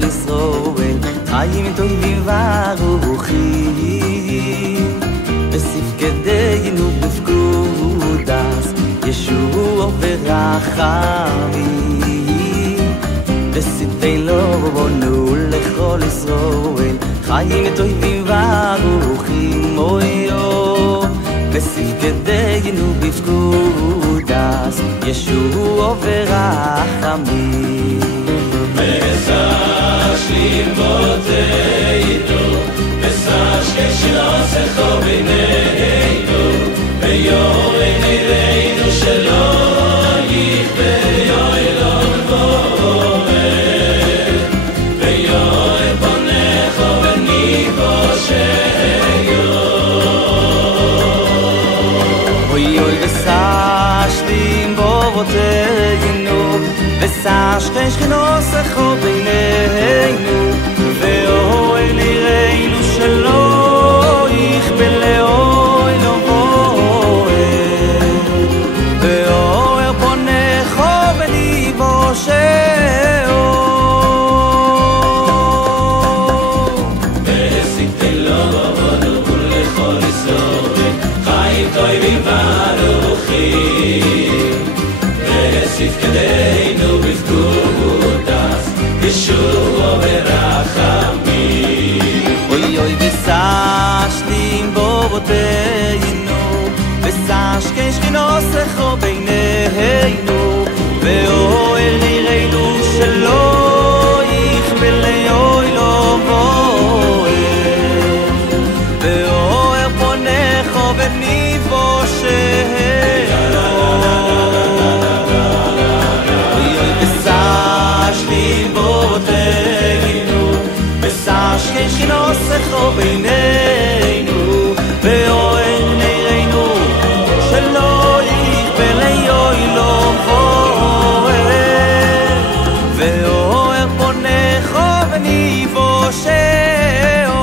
לכל ישראל, חיים טובים ורווחים, בספקדנו בפקודס, ישוע ורחמים, בסתנו בנו לכל ישראל, חיים טובים ורווחים, אוי אוי, בספקדנו בפקודס, ישוע ורחמים. Besashlim boteinu, besashke shlosecho beineinu, beyoel nireinu shelo yichbe yoelom vo'el, beyoel ponecho v'nivosheyo. Oy oy besashlim boteinu, besashke shlosecho beineinu, ve'oel nireinu shelo yichbe yoelom vo'el, ve'oel ponecho v'nivosheyo. Besitelo bonu lechol Yisrael, chayim toivim v'aruchim, besifkedeinu b'fkudas, Yeshua v'rachamim. Oy oy besashlim boteinu, besashke shlosecho beineinu, ve'oel nireinu shelo yichbe yoelom vo'el, ve'oel ponecho v'nivosheyo. Oy oy besashlim boteinu, besashke shlosecho beineinu, ve'oel nireinu shelo yichbe yoelom vo'el, ve'oel ponecho v'nivosheyo.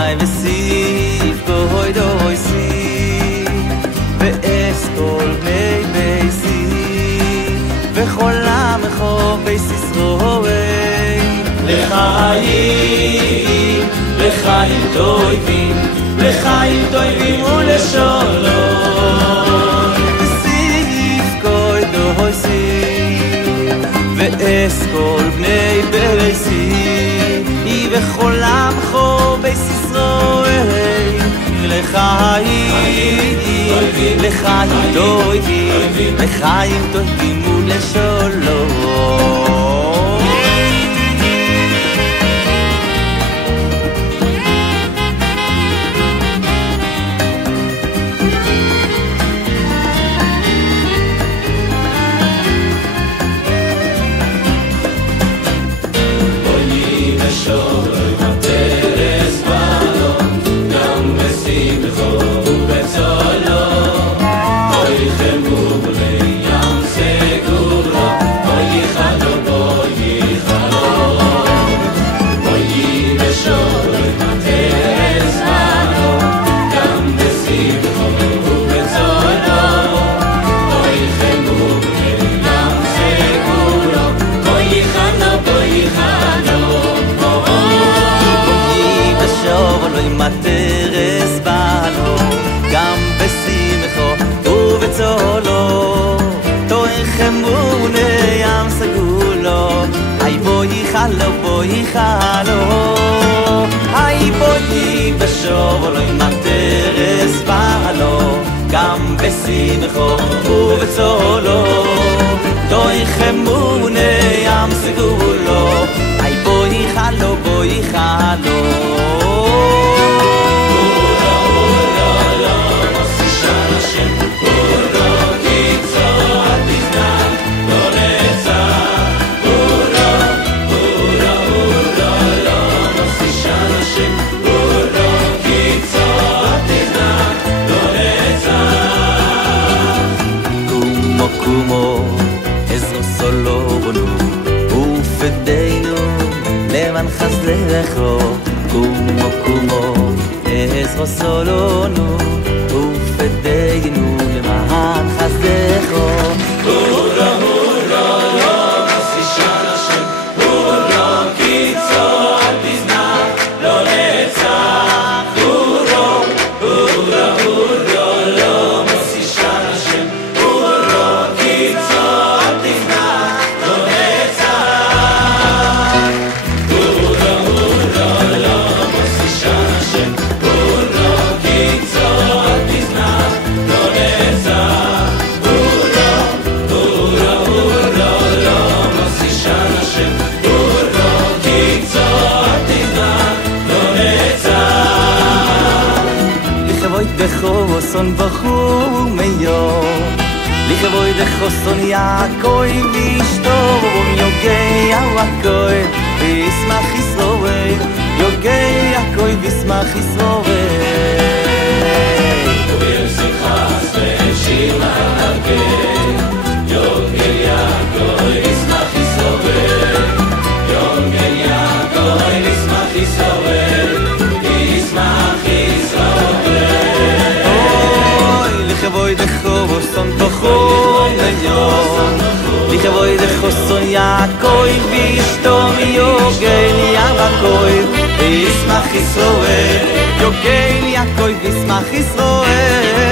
Ay vesif goy doy si, ve'eskol bey beisi, ve'cholam echo beis Yisroel, לחיים, לחיים טובים, לחיים טובים ולשלום. vesif goy doy si, ve'eskol bnei beisi, ve'cholam echo beis Yisroel, לחיים, לחיים טובים, לחיים טובים ולשלום. מטרס בנו, גם בשמחו ובצולו, תורך אמונה ים סגולו, היי בואי חלו בואי חלו, היי בואי בשובו מטרס בנו, גם בשמחו ובצולו, תורך אמונה ים סגולו, היי בואי חלו בואי חלו. Hashem, Uro, Kitzo, Atizna. חוסולונו ופדיינו למען חסדך הורה הורה לא מסישן השם הורה קיצור אל תזנח לא נצח הורה הורה הורה לא מסישן השם הורה קיצור אל תזנח לא נצח הורה הורה לא מסישן השם הורה קיצור אל תזנח לא נצח הורה הורה הורה לא מסישן השם הורה קיצור אל תזנח לא נצח לכבוד דחוסון בחור מיום לכבוד דחוסון יעקוי ואשתו יוגי יעקוי וישמח ישראל יוגי יעקוי וישמח ישראל ובשמחת ושיר להגן יוגי יעקוי וישמח ישראל יוגי יעקוי וישמח ישראל וישמח ישראל לכבוד דחוסון בחור מיום לכבוד דחוסון יעקוי ואשתו יוגי יעקוי וישמח ישראל יוגי יעקוי וישמח ישראל